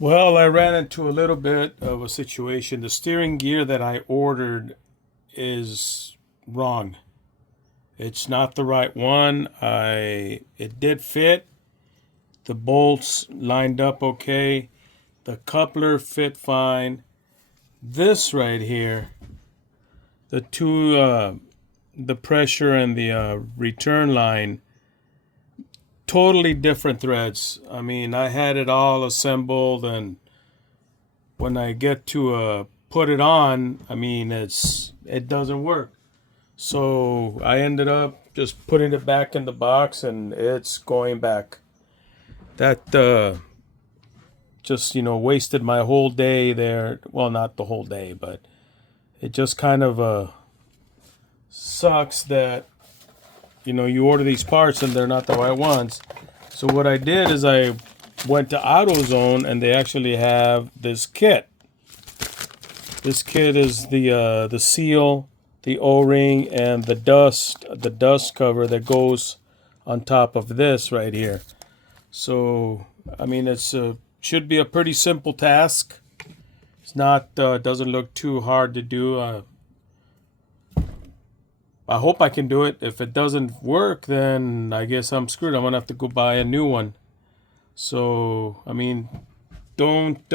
Well, I ran into a little bit of a situation. The steering gear that I ordered is wrong. It's not the right one. It did fit. The bolts lined up okay. The coupler fit fine. This right here, the two the pressure and the return line, totally different threads. I mean, I had it all assembled, and when I get to put it on, I mean, it doesn't work. So I ended up just putting it back in the box, and it's going back. That just wasted my whole day there. Well, not the whole day, but it just kind of sucks that you order these parts and they're not the right ones. So what I did is I went to AutoZone, and they actually have this kit. This kit is the seal, the O-ring, and the dust cover that goes on top of this right here. So I mean, it's should be a pretty simple task. It's not doesn't look too hard to do. I hope I can do it. If it doesn't work, then I guess I'm screwed. I'm gonna have to go buy a new one. So I mean, don't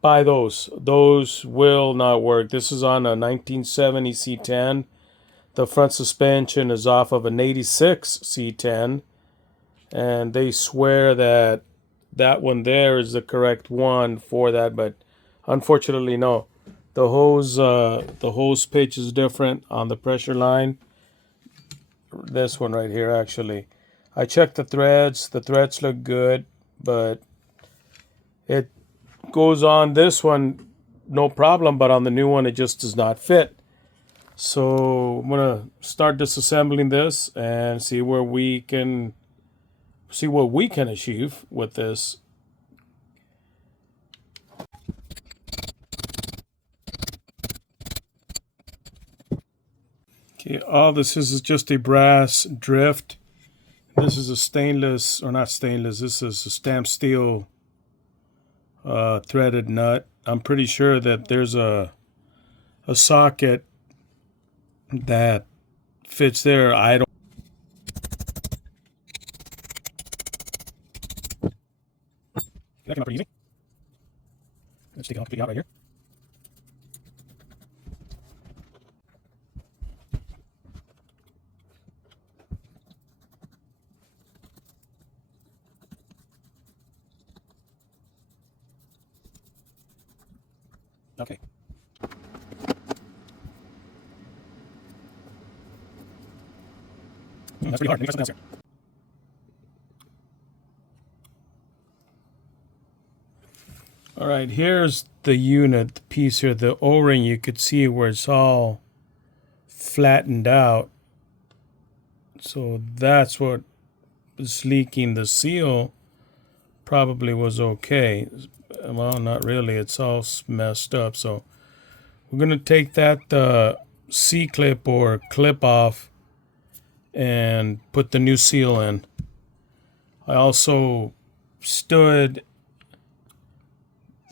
buy those. Those will not work. This is on a 1970 C10. The front suspension is off of an 86 C10, and they swear that that one there is the correct one for that, but unfortunately, no. The hose pitch is different on the pressure line. This one right here, actually. I checked the threads. The threads look good, but it goes on this one no problem, but on the new one it just does not fit. So I'm gonna start disassembling this and see what we can achieve with this. Okay, all this is just a brass drift. This is a stainless, or not stainless, this is a stamped steel threaded nut. I'm pretty sure that there's a socket that fits there. I don't. That came out pretty easy. Let's take it completely out right here. Okay. That's pretty hard. Let me try something else here. All right, here's the unit, the piece here, the O-ring. You could see where it's all flattened out. So that's what is leaking. The seal probably was okay. Well, not really. It's all messed up. So we're going to take that C-clip or clip off and put the new seal in. I also stood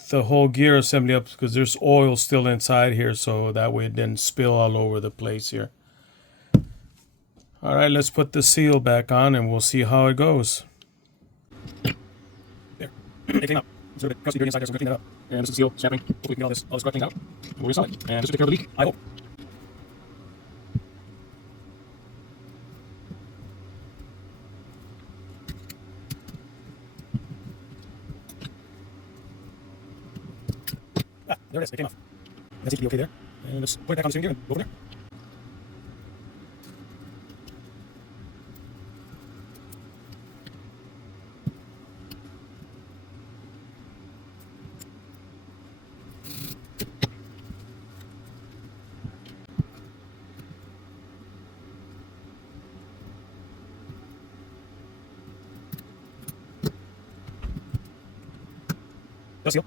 the whole gear assembly up because there's oil still inside here, so that way it didn't spill all over the place here. All right, let's put the seal back on and we'll see how it goes. There. It came out. It's a little bit crusty here inside there, so I'm going to clean that up. And this is the seal snapping. Hopefully we can get all this crud out. We'll resolve it. And this will take care of the leak, I hope. Ah, there it is. It came off. That seems to be okay there. And let's put it back on the steering gear and go from there. No seal.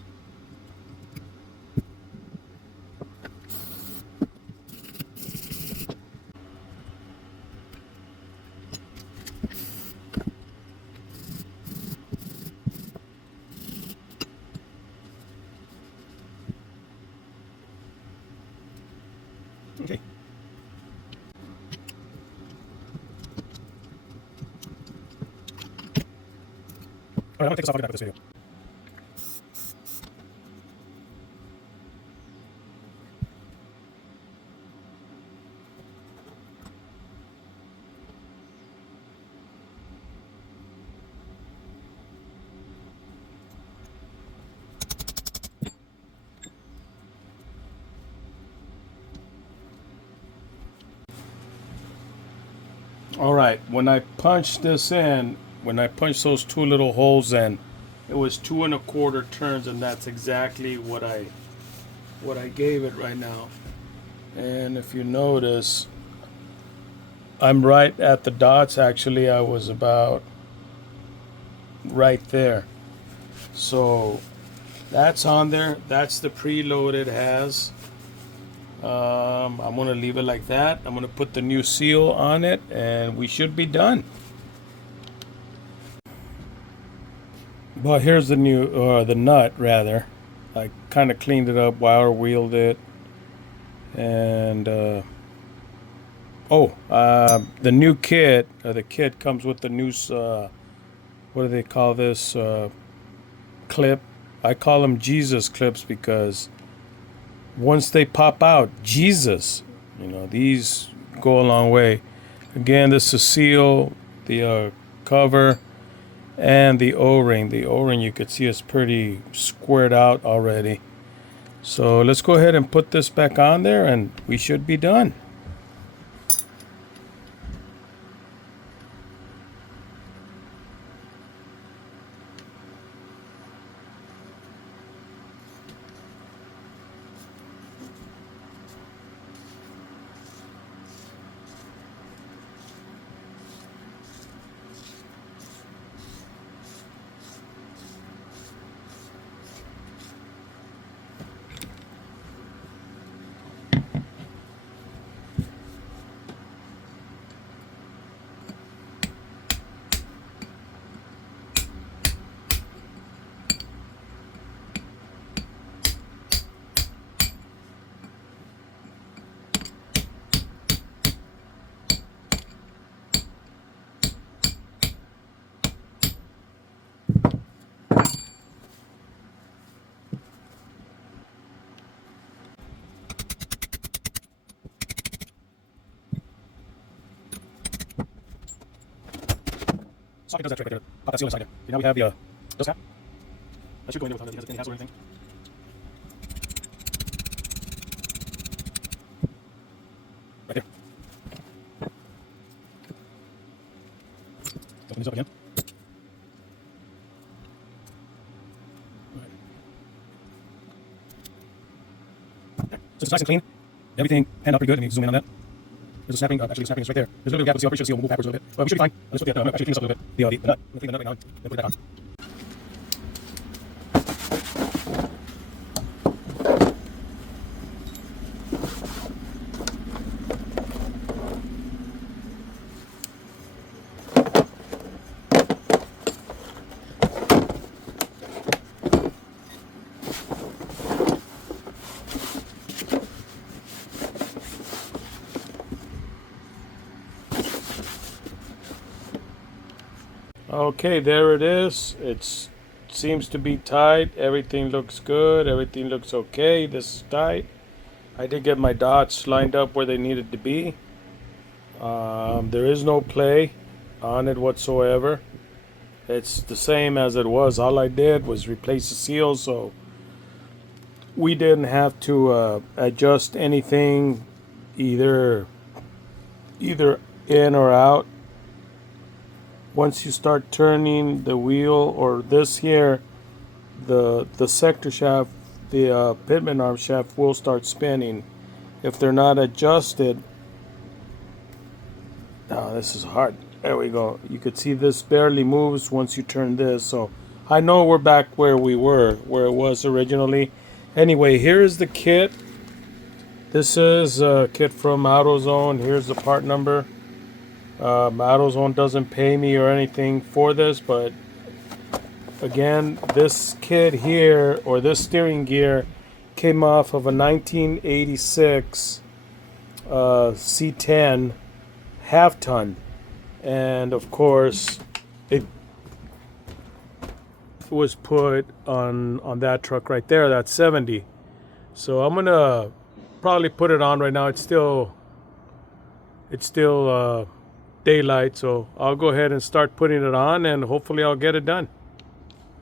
I'm gonna take this off. I'll get back with this video. All right, when I punched this in, when I punched those two little holes in, it was 2 1/4 turns, and that's exactly what I gave it right now. And if you notice, I'm right at the dots. Actually, I was about right there. So that's on there. That's the preload it has. I'm gonna leave it like that. I'm gonna put the new seal on it, and we should be done. Well, here's the new, the nut rather. I kind of cleaned it up, wire wheeled it, and the new kit. The kit comes with the new, what do they call this clip? I call them Jesus clips because once they pop out, Jesus, these go a long way. Again, this is seal, the cover, and the O-ring. The O-ring, you could see, is pretty squared out already. So let's go ahead and put this back on there, and we should be done. Socket does that trick right there. Pop that seal inside there. Okay, now we have the dust cap. That should go in there without any hassle or anything. Right there. Open this up again. Right. So it's nice and clean. Everything panned out pretty good. Let me zoom in on that. There's a snapping, actually the snapping is right there. There's a little bit of gap with the seal. I'm pretty sure the seal will move backwards a little bit. But we should be fine. Let's put the, actually clean this up a little bit. The nut. We'll clean the nut right now. Then put it back on. Okay, there it is. It seems to be tight. Everything looks good. Everything looks okay. This is tight. I did get my dots lined up where they needed to be. There is no play on it whatsoever. It's the same as it was. All I did was replace the seal, so we didn't have to adjust anything either in or out. Once you start turning the wheel, or this here, the sector shaft, the pitman arm shaft will start spinning. If they're not adjusted, this is hard. There we go. You could see this barely moves once you turn this. So I know we're back where we were, where it was originally. Anyway, here is the kit. This is a kit from AutoZone. Here's the part number. AutoZone doesn't pay me or anything for this, but again, this kit here, or this steering gear, came off of a 1986 C10 half ton, and of course was put on that truck right there. That's 70. So I'm gonna probably put it on right now. It's still daylight, so I'll go ahead and start putting it on, and hopefully I'll get it done.